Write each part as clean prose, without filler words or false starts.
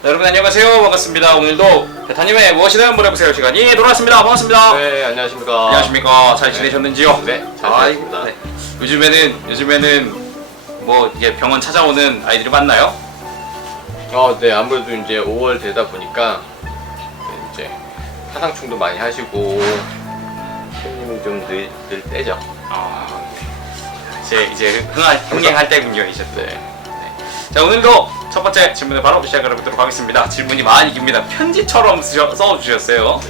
네, 여러분 안녕하세요. 반갑습니다. 오늘도 베타님의 무엇이든 물어보세요 시간이 돌아왔습니다. 반갑습니다. 네, 안녕하십니까. 안녕하십니까. 잘 지내셨는지요? 네, 잘 지냈습니다. 네. 요즘에는 뭐 이게 병원 찾아오는 아이들이 많나요? 네, 아무래도 이제 5월 되다 보니까 이제 하상충도 많이 하시고 손님이 좀 늘 때죠. 이제 흥행할 때군요, 이제. 네. 자, 오늘도 첫 번째 질문을 바로 시작해 보도록 하겠습니다. 질문이 많이 깁니다. 편지처럼 써주셨어요.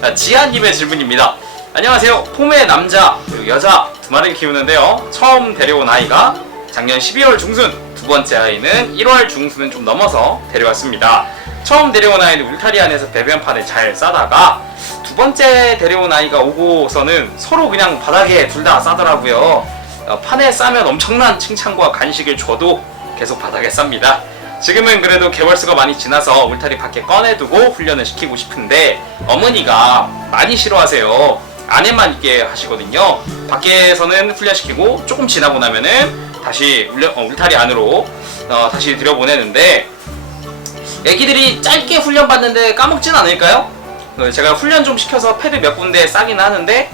자, 지아님의 질문입니다. 안녕하세요. 폼의 남자 그리고 여자 두 마리를 키우는데요. 처음 데려온 아이가 작년 12월 중순, 두 번째 아이는 1월 중순은 좀 넘어서 데려왔습니다. 처음 데려온 아이는 울타리 안에서 배변판을 잘 싸다가 두 번째 데려온 아이가 오고서는 서로 그냥 바닥에 둘 다 싸더라고요. 판에 싸면 엄청난 칭찬과 간식을 줘도 계속 바닥에 쌉니다. 지금은 그래도 개월수가 많이 지나서 울타리 밖에 꺼내두고 훈련을 시키고 싶은데 어머니가 많이 싫어하세요. 안에만 있게 하시거든요. 밖에서는 훈련시키고 조금 지나고 나면은 다시 울타리 안으로 다시 들여보내는데 애기들이 짧게 훈련받는데 까먹진 않을까요? 제가 훈련 좀 시켜서 패드 몇 군데 싸긴 하는데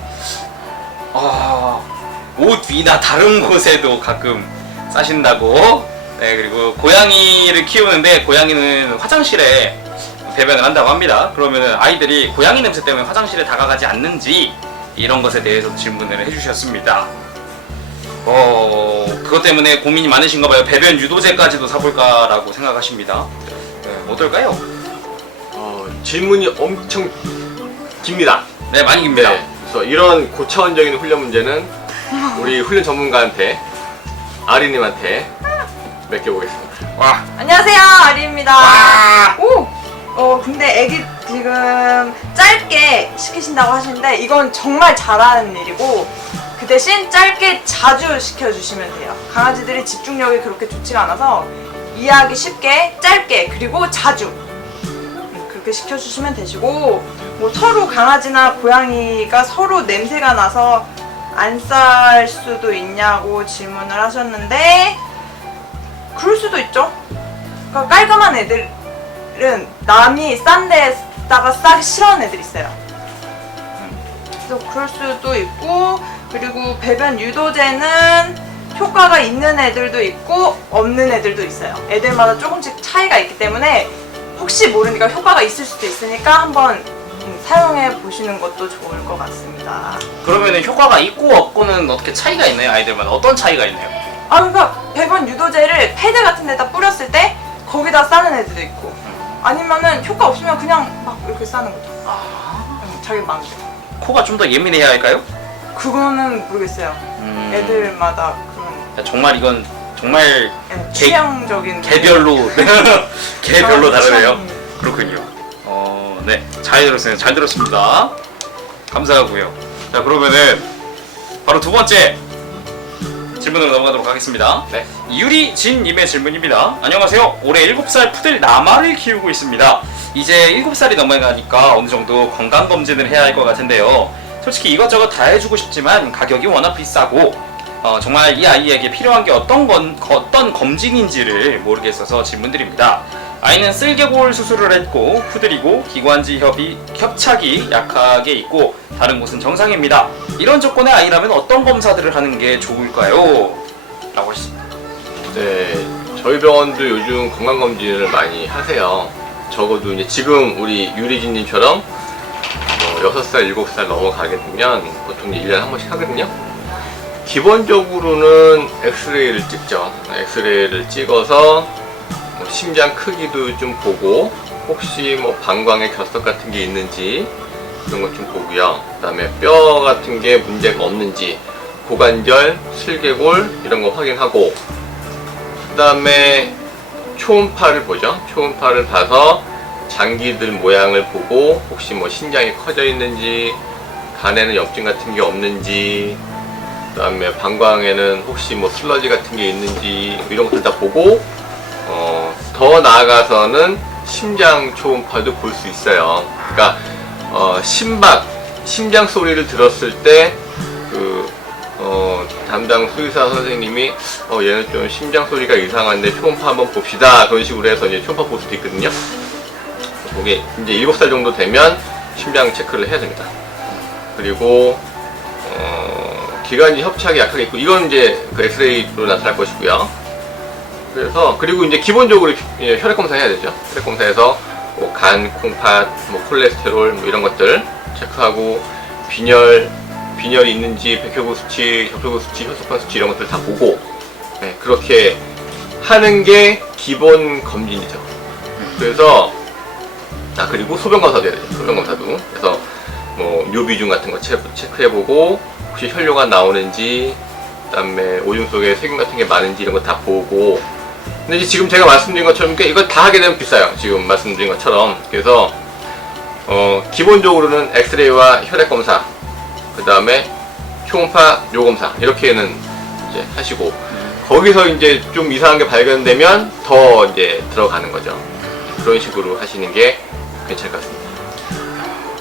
옷 위나 다른 곳에도 가끔 싸신다고. 네, 그리고 고양이를 키우는데 고양이는 화장실에 배변을 한다고 합니다. 그러면은 아이들이 고양이 냄새 때문에 화장실에 다가가지 않는지 이런 것에 대해서 질문을 해주셨습니다. 그것 때문에 고민이 많으신가 봐요. 배변 유도제까지도 사볼까라고 생각하십니다. 네, 어떨까요? 질문이 엄청 깁니다. 네, 많이 깁니다. 네, 그래서 이런 고차원적인 훈련 문제는 우리 훈련 전문가한테, 아리님한테 맡겨보겠습니다. 와. 안녕하세요, 아리입니다. 와. 근데 애기 지금 짧게 시키신다고 하시는데 이건 정말 잘하는 일이고 그 대신 짧게 자주 시켜주시면 돼요. 강아지들이 집중력이 그렇게 좋지가 않아서 이해하기 쉽게 짧게 그리고 자주 그렇게 시켜주시면 되시고 뭐 서로 강아지나 고양이가 서로 냄새가 나서 안 쌀 수도 있냐고 질문을 하셨는데 그럴 수도 있죠. 그러니까 깔끔한 애들은 남이 싼 데다가 싸기 싫어하는 애들이 있어요. 그래서 그럴 수도 있고 그리고 배변 유도제는 효과가 있는 애들도 있고 없는 애들도 있어요. 애들마다 조금씩 차이가 있기 때문에 혹시 모르니까 효과가 있을 수도 있으니까 한번 사용해 보시는 것도 좋을 것 같습니다. 그러면은 효과가 있고 없고는 어떻게 차이가 있나요? 아이들마다 어떤 차이가 있나요? 그러니까 배변 유도제를 패드 같은 데다 뿌렸을 때 거기다 싸는 애들도 있고 아니면은 효과 없으면 그냥 막 이렇게 싸는 거죠. 자기 마음대로. 코가 좀 더 예민해야 할까요? 그거는 모르겠어요. 애들마다 그런 정말 이건 정말 취향적인 개별로 개별로 다르네요. 취향입니다. 그렇군요. 네, 잘 들었어요. 잘 들었습니다. 감사하고요. 자, 그러면은 바로 두 번째 질문으로 넘어가도록 하겠습니다. 네. 유리진님의 질문입니다. 안녕하세요. 올해 7살 푸들 나마를 키우고 있습니다. 이제 7살이 넘어가니까 어느 정도 건강검진을 해야 할 것 같은데요. 솔직히 이것저것 다 해주고 싶지만 가격이 워낙 비싸고 정말 이 아이에게 필요한 게 어떤 검진인지를 모르겠어서 질문드립니다. 아이는 쓸개골 수술을 했고 푸들이고 기관지 협착이 약하게 있고 다른 곳은 정상입니다. 이런 조건의 아이라면 어떤 검사들을 하는 게 좋을까요? 라고 하셨습니다. 네, 저희 병원도 요즘 건강검진을 많이 하세요. 적어도 이제 지금 우리 유리진님처럼 6살, 7살 넘어가게 되면 보통 1년에 한 번씩 하거든요. 기본적으로는 엑스레이를 찍죠. 엑스레이를 찍어서 심장 크기도 좀 보고 혹시 뭐 방광에 결석 같은 게 있는지 그런 것 좀 보고요. 그 다음에 뼈 같은 게 문제가 없는지 고관절, 슬개골 이런 거 확인하고 그 다음에 초음파를 보죠. 초음파를 봐서 장기들 모양을 보고 혹시 뭐 신장이 커져 있는지 간에는 염증 같은 게 없는지 그 다음에 방광에는 혹시 뭐 슬러지 같은 게 있는지 이런 것들 다 보고 더 나아가서는 심장 초음파도 볼 수 있어요. 그러니까 심장 소리를 들었을 때 담당 수의사 선생님이 얘는 좀 심장 소리가 이상한데 초음파 한번 봅시다 그런 식으로 해서 이제 초음파 볼 수도 있거든요. 그게 이제 7살 정도 되면 심장 체크를 해야 됩니다. 그리고 기관지 협착이 약하게 있고 이건 이제 그 엑스레이로 나타날 것이고요. 그래서 그리고 이제 기본적으로 혈액 검사 해야 되죠. 혈액 검사에서 뭐 간, 콩팥, 뭐 콜레스테롤 뭐 이런 것들 체크하고 빈혈이 있는지 백혈구 수치, 적혈구 수치, 혈소판 수치 이런 것들 다 보고 그렇게 하는 게 기본 검진이죠. 그래서 그리고 소변 검사도 해야 되죠. 소변 검사도. 그래서 뭐 뇨비중 같은 거 체크해보고 혹시 혈뇨가 나오는지 그다음에 오줌 속에 세균 같은 게 많은지 이런 거 다 보고. 근데 이제 지금 제가 말씀드린 것처럼 이거 다 하게 되면 비싸요. 지금 말씀드린 것처럼. 그래서 기본적으로는 엑스레이와 혈액 검사, 그 다음에 초음파 뇨검사 이렇게는 이제 하시고 거기서 이제 좀 이상한 게 발견되면 더 이제 들어가는 거죠. 그런 식으로 하시는 게 괜찮을 것 같습니다.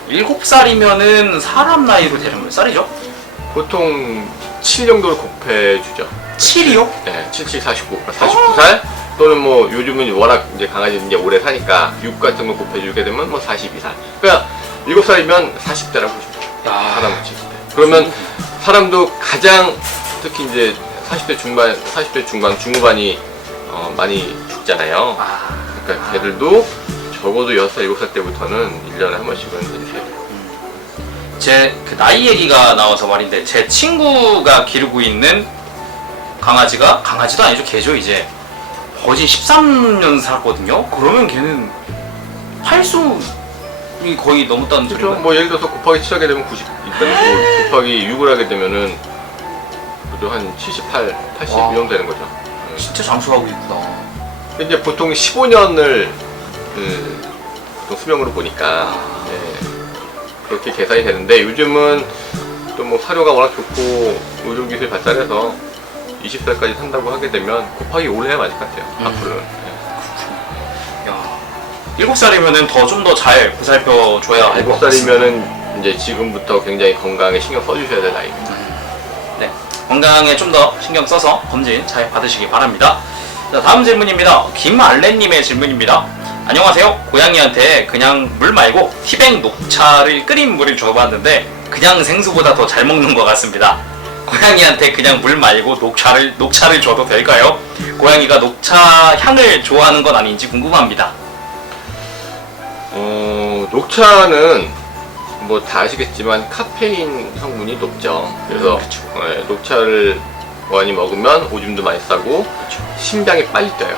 7살이면은 사람 나이로 되는 몇 살이죠? 보통 7 정도로 곱해주죠. 7이요? 네, 77, 49, 49살 또는 뭐 요즘은 워낙 이제 강아지는 이제 오래 사니까 6 같은 거 곱해주게 되면 뭐 42살. 그러니까 7살이면 40대라고 보시면 돼요. 사람 붙였을 때. 그러면 사람도 가장 특히 이제 40대 중반, 중후반이 많이 죽잖아요. 그러니까 걔들도 적어도 6살, 7살 때부터는 1년에 한 번씩은 해주셔야 돼요. 제 그 나이 얘기가 나와서 말인데 제 친구가 기르고 있는 강아지도 아니죠. 개죠 이제. 거진 13년 살거든요. 그러면 걔는 활수이 거의 넘었다는 그렇죠. 소리가. 뭐 예를 들어서 곱하기 7 하게 되면 90, 일단 곱하기 6을 하게 되면은 그래도 한 78, 80 이 정도 되는 거죠. 진짜 장수하고 있구나. 이제 보통 15년을 보통 수명으로 보니까 그렇게 계산이 되는데 요즘은 또 뭐 사료가 워낙 좋고 의료기술이 발달해서 20살까지 산다고 하게 되면 곱하기 5를 해야 맞을 것 같아요. 앞으로는. 야, 7살이면은 좀 더 잘 보살펴 줘야 할 것 같습니다. 7살이면은 이제 지금부터 굉장히 건강에 신경 써주셔야 될 나이입니다. 네, 건강에 좀 더 신경 써서 검진 잘 받으시기 바랍니다. 자, 다음 질문입니다. 김알레님의 질문입니다. 안녕하세요. 고양이한테 그냥 물 말고 티백 녹차를 끓인 물을 줘봤는데 그냥 생수보다 더 잘 먹는 것 같습니다. 고양이한테 그냥 물 말고 녹차를 줘도 될까요? 고양이가 녹차 향을 좋아하는 건 아닌지 궁금합니다. 녹차는 뭐 다 아시겠지만 카페인 성분이 높죠. 그래서 녹차를 많이 먹으면 오줌도 많이 싸고 심장이 빨리 뛰어요.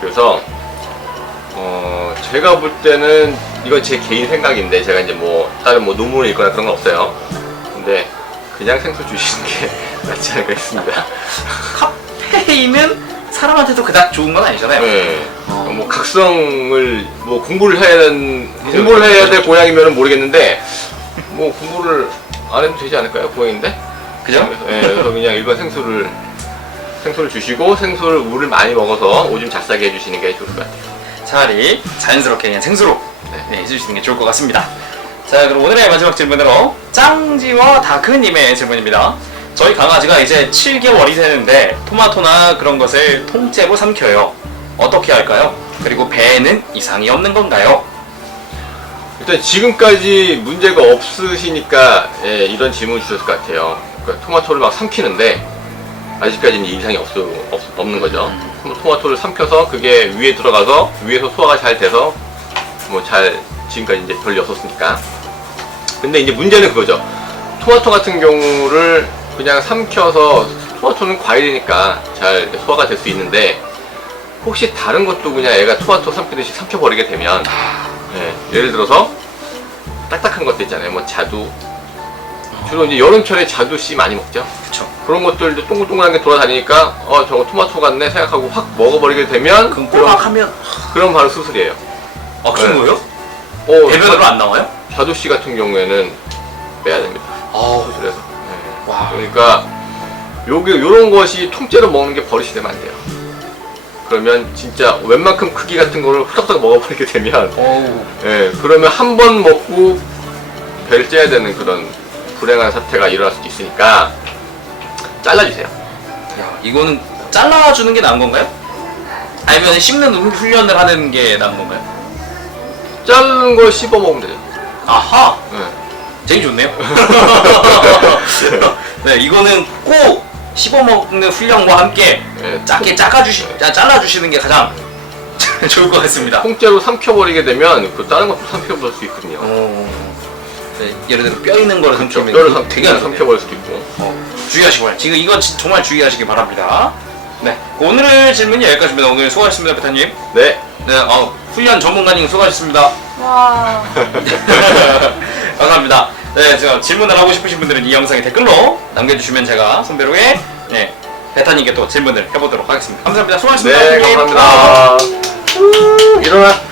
그래서 제가 볼 때는 이건 제 개인 생각인데 제가 이제 뭐 다른 뭐 논문을 읽거나 그런 건 없어요. 근데 그냥 생수 주시는 게 낫지 않을까 싶습니다. 카페인은 사람한테도 그닥 좋은 건 아니잖아요. 네. 뭐 각성을 뭐 공부를 해야 될 고양이면은 모르겠는데 뭐 공부를 안 해도 되지 않을까요? 고양인데. 그죠? 그래서 그냥 일반 생수를 주시고 물을 많이 먹어서 오줌 잘 싸게 해주시는 게 좋을 것 같아요. 차라리 자연스럽게 그냥 생수로 해주시는 게 좋을 것 같습니다. 자, 그럼 오늘의 마지막 질문으로 짱지와 다크님의 질문입니다. 저희 강아지가 이제 7개월이 되는데 토마토나 그런 것을 통째로 삼켜요. 어떻게 할까요? 그리고 배에는 이상이 없는 건가요? 일단 지금까지 문제가 없으시니까 이런 질문 주셨을 것 같아요. 그러니까 토마토를 막 삼키는데 아직까지는 이상이 없는 거죠. 토마토를 삼켜서 그게 위에 들어가서 위에서 소화가 잘 돼서 뭐 지금까지 이제 별일 없었으니까. 근데 이제 문제는 그거죠. 토마토 같은 경우를 그냥 삼켜서 토마토는 과일이니까 잘 소화가 될 수 있는데 혹시 다른 것도 그냥 애가 토마토 삼키듯이 삼켜버리게 되면 예를 들어서 딱딱한 것도 있잖아요. 뭐 자두. 주로 이제 여름철에 자두 씨 많이 먹죠. 그쵸. 그런 것들도 동글동글한 게 돌아다니니까 저거 토마토 같네 생각하고 확 먹어버리게 되면 그럼 바로 수술이에요. 아, 그런 거예요? 배변으로 안 나와요? 자두 씨 같은 경우에는 빼야 됩니다. 수술해서. 와. 그러니까 요런 것이 통째로 먹는 게 버릇이 되면 안 돼요. 그러면 진짜 웬만큼 크기 같은 거를 후딱후딱 먹어버리게 되면 그러면 한 번 먹고 배를 째야 되는 그런 불행한 사태가 일어날 수도 있으니까 잘라주세요. 야, 이거는 잘라주는 게 나은 건가요? 아니면 씹는 훈련을 하는 게 나은 건가요? 자른 걸 씹어 먹으면 되죠. 아하! 네. 되게 좋네요. 네, 이거는 꼭 씹어먹는 훈련과 함께 네. 작게 잘라주시는 게 가장 좋을 것 같습니다. 통째로 삼켜버리게 되면 그 다른 것도 삼켜버릴 수 있거든요. 네, 예를 들어 뼈 있는 거를 삼키면 뼈를 그거 되게 안 좋네요. 삼켜버릴 수도 있고. 주의하시기 바랍니다. 지금 이거 정말 주의하시기 바랍니다. 네, 오늘 질문이 여기까지입니다. 오늘 수고하셨습니다, 베타님. 네. 네, 훈련 전문가님 수고하셨습니다. 와. 감사합니다. 네, 제가 질문을 하고 싶으신 분들은 이 영상에 댓글로 남겨주시면 제가 손배로의 베타님께 또 질문을 해보도록 하겠습니다. 감사합니다. 수고하셨습니다. 네, 베타님. 감사합니다. 일어나.